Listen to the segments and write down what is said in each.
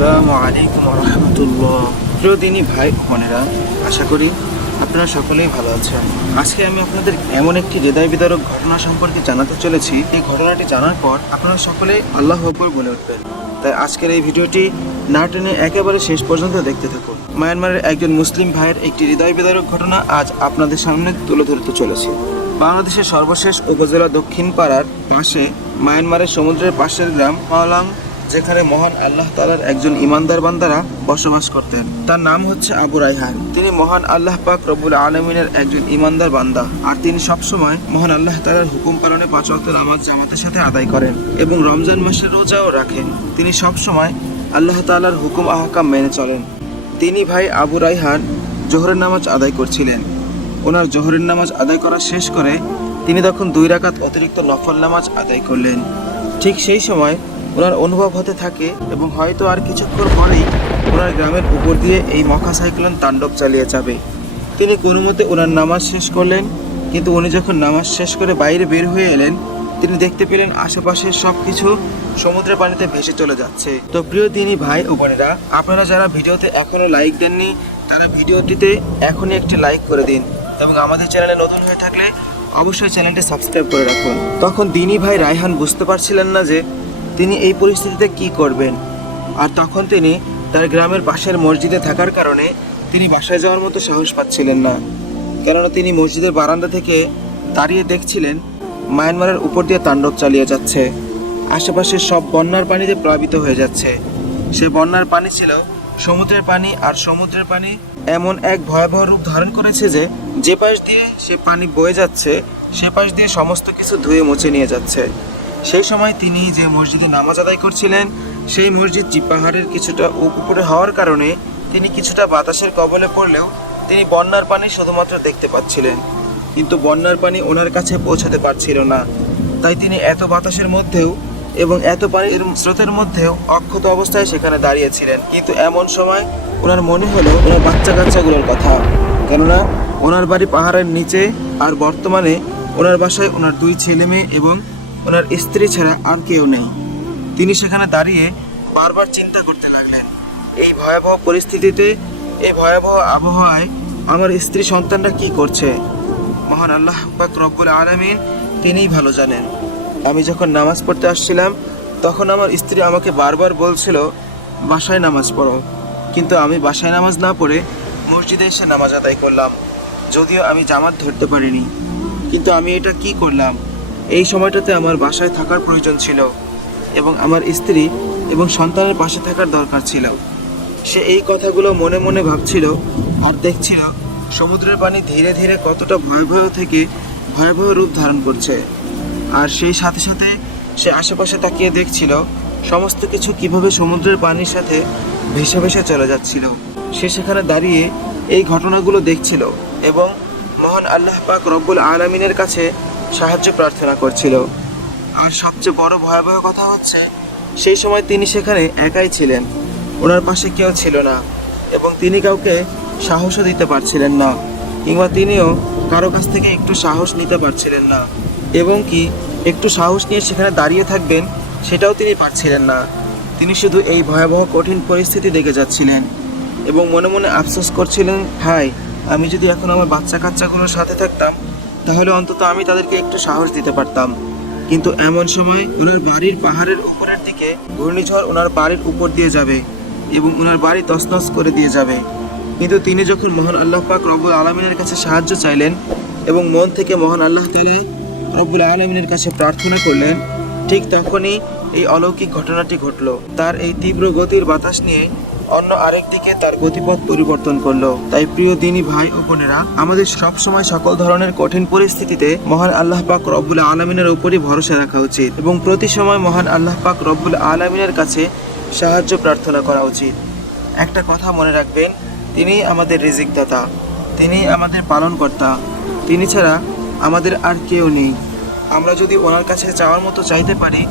আসসালামু আলাইকুম রহমতুল্লাহ প্রিয় দিনী ভাই, বোনেরা, আশা করি আপনারা সকলেই ভালো আছেন। আজকে আমি আপনাদের এমন একটি হৃদয় বিদারক ঘটনা সম্পর্কে জানাতে চলেছি। এই ঘটনাটি জানার পর আপনারা সকলে আল্লাহ আকবর বলে উঠবেন। তাই আজকের এই ভিডিওটি না টেনে একেবারে শেষ পর্যন্ত দেখতে থাকুন। মায়ানমারের একজন মুসলিম ভাইয়ের একটি হৃদয় বিদারক ঘটনা আজ আপনাদের সামনে তুলে ধরতে চলেছি। বাংলাদেশের সর্বশেষ উপজেলা দক্ষিণ পাড়ার পাশে মায়ানমারের সমুদ্রের পাশের গ্রাম পাওলাম যেখানে মহান আল্লাহ তালার একজন ইমানদার বান্দারা বসবাস করতেন। তার নাম হচ্ছে আবু রাইহান। তিনি মহান আল্লাহ পাক রব্বুল আলমিনের একজন ইমানদার বান্দা। আর তিনি সবসময় মহান আল্লাহ তালার হুকুম পালনে পাঁচ ওয়াক্ত নামাজ জামাতের সাথে আদায় করেন এবং রমজান মাসের রোজাও রাখেন। তিনি সবসময় আল্লাহ তালার হুকুম আহকাম মেনে চলেন। তিনি ভাই আবু রাইহান জোহরের নামাজ আদায় করছিলেন। ওনার জোহরের নামাজ আদায় করা শেষ করে তিনি তখন দুই রাকাত অতিরিক্ত নফল নামাজ আদায় করলেন। ঠিক সেই সময় ওনার অনুভব হতে থাকে এবং হয়তো আর কিছুক্ষণ পরেই ওনার গ্রামের উপর দিয়ে এই মখা সাইক্লোন তাণ্ডব চালিয়ে যাবে। তিনি কোনো মতে ওনার নামাজ শেষ করলেন, কিন্তু উনি যখন নামাজ শেষ করে বাইরে বের হয়ে এলেন, তিনি দেখতে পেলেন আশেপাশের সব কিছু সমুদ্রের পানিতে ভেসে চলে যাচ্ছে। তো প্রিয় দিনী ভাই ও বোনেরা, আপনারা যারা ভিডিওতে এখনও লাইক দেননি, তারা ভিডিওটিতে এখনই একটি লাইক করে দিন এবং আমাদের চ্যানেলে নতুন হয়ে থাকলে অবশ্যই চ্যানেলটি সাবস্ক্রাইব করে রাখুন। তখন দিনী ভাই রায়হান বুঝতে পারছিলেন না যে তিনি এই পরিস্থিতিতে কি করবেন? আর তখন তিনি তার গ্রামের পাশের মসজিদে থাকার কারণে তিনি বাসায় যাওয়ার মতো সাহস পাচ্ছিলেন না। কেননা তিনি মসজিদের বারান্দা থেকে দাঁড়িয়ে দেখছিলেন মায়ানমারের উপর দিয়ে তাণ্ডব চালিয়ে যাচ্ছে। আশেপাশের সব বন্যার পানিতে প্লাবিত হয়ে যাচ্ছে। সে বন্যার পানি ছিল সমুদ্রের পানি, আর সমুদ্রের পানি এমন এক ভয়াবহ রূপ ধারণ করেছে যে যে পাশ দিয়ে সে পানি বয়ে যাচ্ছে, সে পাশ দিয়ে সমস্ত কিছু ধুয়ে মুছে নিয়ে যাচ্ছে। সেই সময় তিনি যে মসজিদে নামাজ আদায় করছিলেন, সেই মসজিদ জি পাহাড়ের কিছুটা উপরে হওয়ার কারণে তিনি কিছুটা বাতাসের কবলে পড়লেও তিনি বন্যার পানি শুধুমাত্র দেখতে পাচ্ছিলেন। কিন্তু বন্যার পানি ওনার কাছে পৌঁছাতে পারছিল না। তাই তিনি এত বাতাসের মধ্যেও এবং এত পানির স্রোতের মধ্যেও অক্ষত অবস্থায় সেখানে দাঁড়িয়েছিলেন। কিন্তু এমন সময় ওনার মনে হলো ওনার বাচ্চা কাচ্চাগুলোর কথা। কেননা ওনার বাড়ি পাহাড়ের নিচে আর বর্তমানে ওনার বাসায় ওনার দুই ছেলে মেয়ে এবং ওনার স্ত্রী ছাড়া আর কেউ নেই। তিনি সেখানে দাঁড়িয়ে বারবার চিন্তা করতে লাগলেন। এই ভয়াবহ পরিস্থিতিতে, এই ভয়াবহ আবহাওয়ায় আমার স্ত্রী সন্তানরা কি করছে? মহান আল্লাহ পাক রব্বুল আলমিন তিনিই ভালো জানেন। আমি যখন নামাজ পড়তে আসছিলাম, তখন আমার স্ত্রী আমাকে বারবার বলছিল, বাসায় নামাজ পড়ো। কিন্তু আমি বাসায় নামাজ না পড়ে মসজিদে এসে নামাজ আদায় করলাম। যদিও আমি জামাত ধরতে পারিনি। কিন্তু আমি এটা কি করলাম? এই সময়টাতে আমার বাসায় থাকার প্রয়োজন ছিল এবং আমার স্ত্রী এবং সন্তানের পাশে থাকার দরকার ছিল। সে এই কথাগুলো মনে মনে ভাবছিল আর দেখছিল সমুদ্রের পানি ধীরে ধীরে কতটা ভয়াবহ থেকে ভয়াবহ রূপ ধারণ করছে। আর সেই সাথে সাথে সে আশেপাশে তাকিয়ে দেখছিল সমস্ত কিছু কীভাবে সমুদ্রের পানির সাথে ভেসে ভেসে চলে যাচ্ছিল। সে সেখানে দাঁড়িয়ে এই ঘটনাগুলো দেখছিল এবং মহান আল্লাহ পাক রব্বুল আলমিনের কাছে সাহায্য প্রার্থনা করছিল। আর সবচেয়ে বড় ভয়াবহ কথা হচ্ছে, সেই সময় তিনি সেখানে একাই ছিলেন। ওনার পাশে কেউ ছিল না এবং তিনি কাউকে সাহসও দিতে পারছিলেন না, কিংবা তিনিও কারও কাছ থেকে একটু সাহস নিতে পারছিলেন না। এবং কি, একটু সাহস নিয়ে সেখানে দাঁড়িয়ে থাকবেন, সেটাও তিনি পারছিলেন না। তিনি শুধু এই ভয়াবহ কঠিন পরিস্থিতি দেখে যাচ্ছিলেন এবং মনে মনে আফসোস করছিলেন হাই আমি যদি এখন আমার বাচ্চা কাচ্চাগুলোর সাথে থাকতাম তাহলে অন্তত আমি তাদেরকে একটু সাহস দিতে পারতাম। কিন্তু এমন সময় ওনার বাড়ির পাহাড়ের উপরের দিকে ঘূর্ণিঝড় ওনার বাড়ির উপর দিয়ে যাবে এবং ওনার বাড়ি তছনছ করে দিয়ে যাবে। কিন্তু তিনি যখন মহান আল্লাহ পাক রব্বুল আলমিনের কাছে সাহায্য চাইলেন এবং মন থেকে মহান আল্লাহ তালা রব্বুল আলমিনের কাছে প্রার্থনা করলেন, ঠিক তখনই এই অলৌকিক ঘটনাটি ঘটলো। তার এই তীব্র গতির বাতাস নিয়ে অন্য আরেক দিকে তার গতিপথ পরিবর্তন করল। তাই প্রিয় দিনী ভাই ও বোনেরা, আমাদের সব সময় সকল ধরনের কঠিন পরিস্থিতিতে মহান আল্লাহ পাক রব্বুল আলমিনের উপরই ভরসা রাখা উচিত এবং প্রতি সময় মহান আল্লাহ পাক রব্বুল আলমিনের কাছে সাহায্য প্রার্থনা করা উচিত। একটা কথা মনে রাখবেন, তিনি আমাদের রিজিকদাতা, তিনি আমাদের পালনকর্তা, তিনি ছাড়া আমাদের আর কেউ নেই। আমরা যদি ওনার কাছে চাওয়ার মতো চাইতে পারি,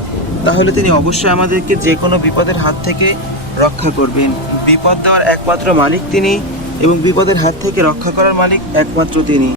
তাহলে তিনি অবশ্যই আমাদেরকে যে কোনো বিপদের হাত থেকে রক্ষা করবেন। বিপদ দেওয়ার একমাত্র মালিক তিনি এবং বিপদের হাত থেকে রক্ষা করার মালিক একমাত্র তিনি।